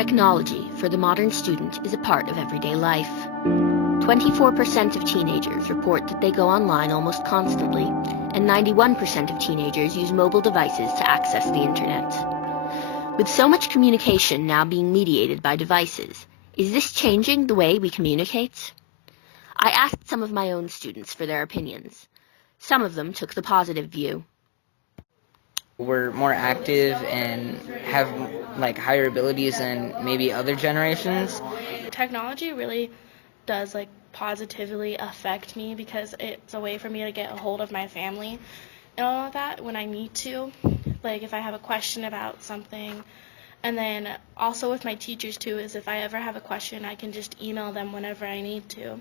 Technology for the modern student is a part of everyday life. 24% of teenagers report that they go online almost constantly, and 91% of teenagers use mobile devices to access the internet. With so much communication now being mediated by devices, is this changing the way we communicate? I asked some of my own students for their opinions. Some of them took the positive view. We're more active and have higher abilities than maybe other generations. Technology really does positively affect me because it's a way for me to get a hold of my family and all of that when I need to, if I have a question about something. And then also with my teachers too, is if I ever have a question, I can just email them whenever I need to.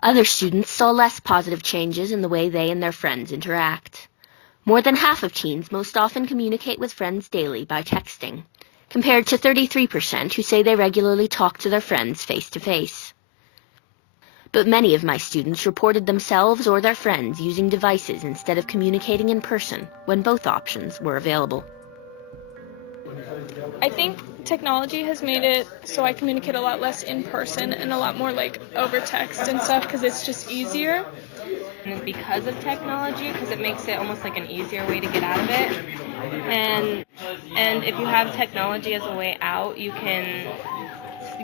Other students saw less positive changes in the way they and their friends interact. More than half of teens most often communicate with friends daily by texting, compared to 33% who say they regularly talk to their friends face-to-face. But many of my students reported themselves or their friends using devices instead of communicating in person when both options were available. I think technology has made it so I communicate a lot less in person and a lot more over text and stuff because it's just easier. And because of technology, because it makes it almost like an easier way to get out of it. And if you have technology as a way out, you can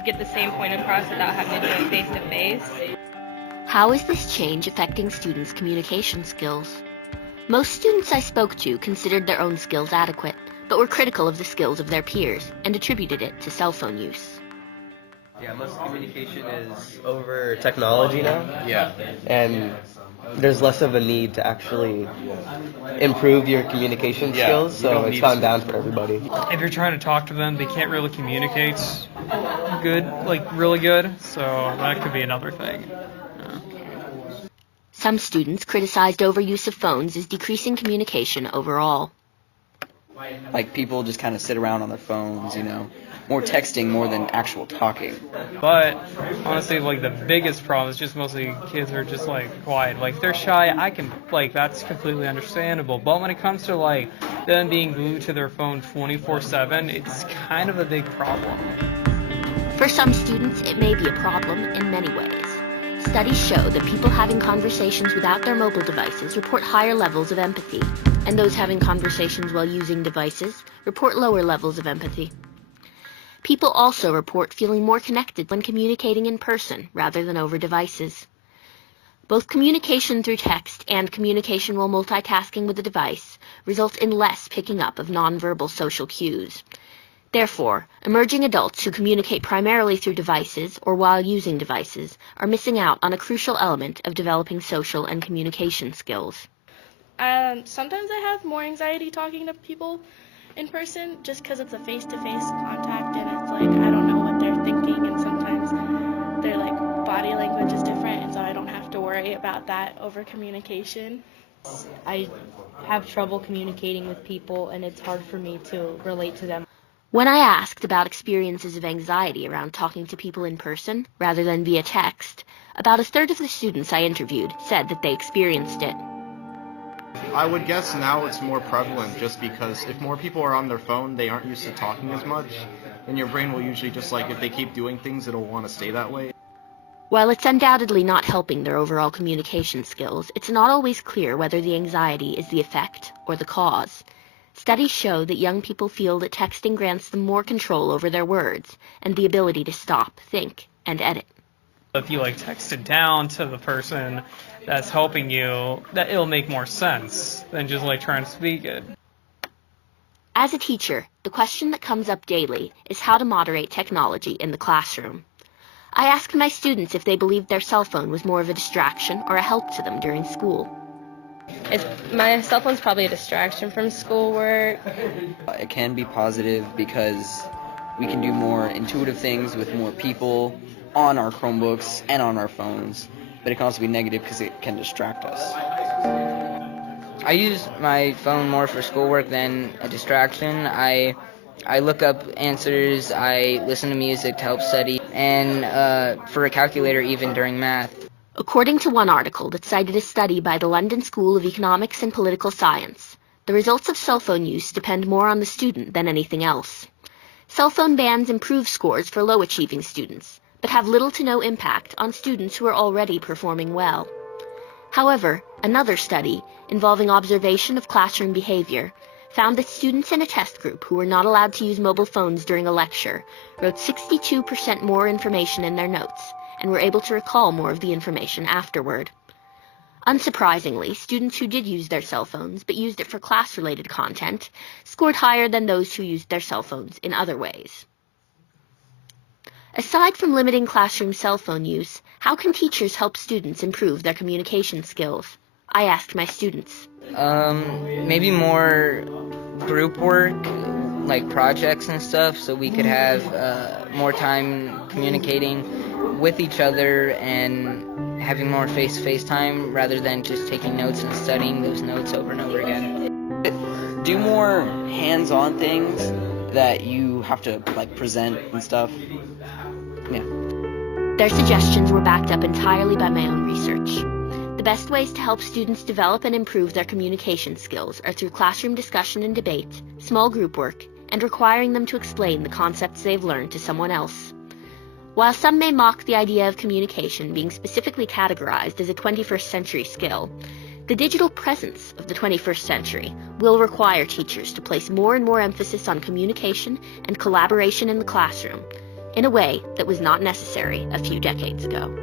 get the same point across without having to do it face-to-face. How is this change affecting students' communication skills? Most students I spoke to considered their own skills adequate, but were critical of the skills of their peers and attributed it to cell phone use. Yeah, most communication is over technology now. Yeah. And there's less of a need to actually improve your communication skills, so it's gone down for everybody. If you're trying to talk to them, they can't really communicate good, really good, so that could be another thing. Some students criticized overuse of phones as decreasing communication overall. People just kind of sit around on their phones, more texting more than actual talking. But honestly, the biggest problem is just mostly kids are just quiet. If they're shy, I can that's completely understandable. But when it comes to them being glued to their phone 24/7, it's kind of a big problem. For some students, it may be a problem in many ways. Studies show that people having conversations without their mobile devices report higher levels of empathy, and those having conversations while using devices report lower levels of empathy. People also report feeling more connected when communicating in person rather than over devices. Both communication through text and communication while multitasking with a device result in less picking up of nonverbal social cues. Therefore, emerging adults who communicate primarily through devices or while using devices are missing out on a crucial element of developing social and communication skills. Sometimes I have more anxiety talking to people in person just because it's a face-to-face contact and it's I don't know what they're thinking, and sometimes their body language is different, and so I don't have to worry about that over communication. I have trouble communicating with people, and it's hard for me to relate to them. When I asked about experiences of anxiety around talking to people in person rather than via text, about a third of the students I interviewed said that they experienced it. I would guess now it's more prevalent just because if more people are on their phone, they aren't used to talking as much, and your brain will usually just if they keep doing things, it'll want to stay that way. While it's undoubtedly not helping their overall communication skills, it's not always clear whether the anxiety is the effect or the cause. Studies show that young people feel that texting grants them more control over their words and the ability to stop, think, and edit. If you text it down to the person that's helping you, that it'll make more sense than just trying to speak it. As a teacher, the question that comes up daily is how to moderate technology in the classroom. I asked my students if they believed their cell phone was more of a distraction or a help to them during school. My cell phone's probably a distraction from schoolwork. It can be positive because we can do more intuitive things with more people on our Chromebooks and on our phones, but it can also be negative because it can distract us. I use my phone more for schoolwork than a distraction. I look up answers, I listen to music to help study, and for a calculator even during math. According to one article that cited a study by the London School of Economics and Political Science, the results of cell phone use depend more on the student than anything else. Cell phone bans improve scores for low-achieving students, but have little to no impact on students who are already performing well. However, another study, involving observation of classroom behavior, found that students in a test group who were not allowed to use mobile phones during a lecture wrote 62% more information in their notes and were able to recall more of the information afterward. Unsurprisingly, students who did use their cell phones but used it for class-related content scored higher than those who used their cell phones in other ways. Aside from limiting classroom cell phone use, how can teachers help students improve their communication skills? I asked my students. Maybe more group work, like projects and stuff, so we could have more time communicating with each other and having more face-to-face time rather than just taking notes and studying those notes over and over again. Do more hands-on things that you have to like present and stuff. Yeah. Their suggestions were backed up entirely by my own research. The best ways to help students develop and improve their communication skills are through classroom discussion and debate, small group work, and requiring them to explain the concepts they've learned to someone else. While some may mock the idea of communication being specifically categorized as a 21st century skill, the digital presence of the 21st century will require teachers to place more and more emphasis on communication and collaboration in the classroom, in a way that was not necessary a few decades ago.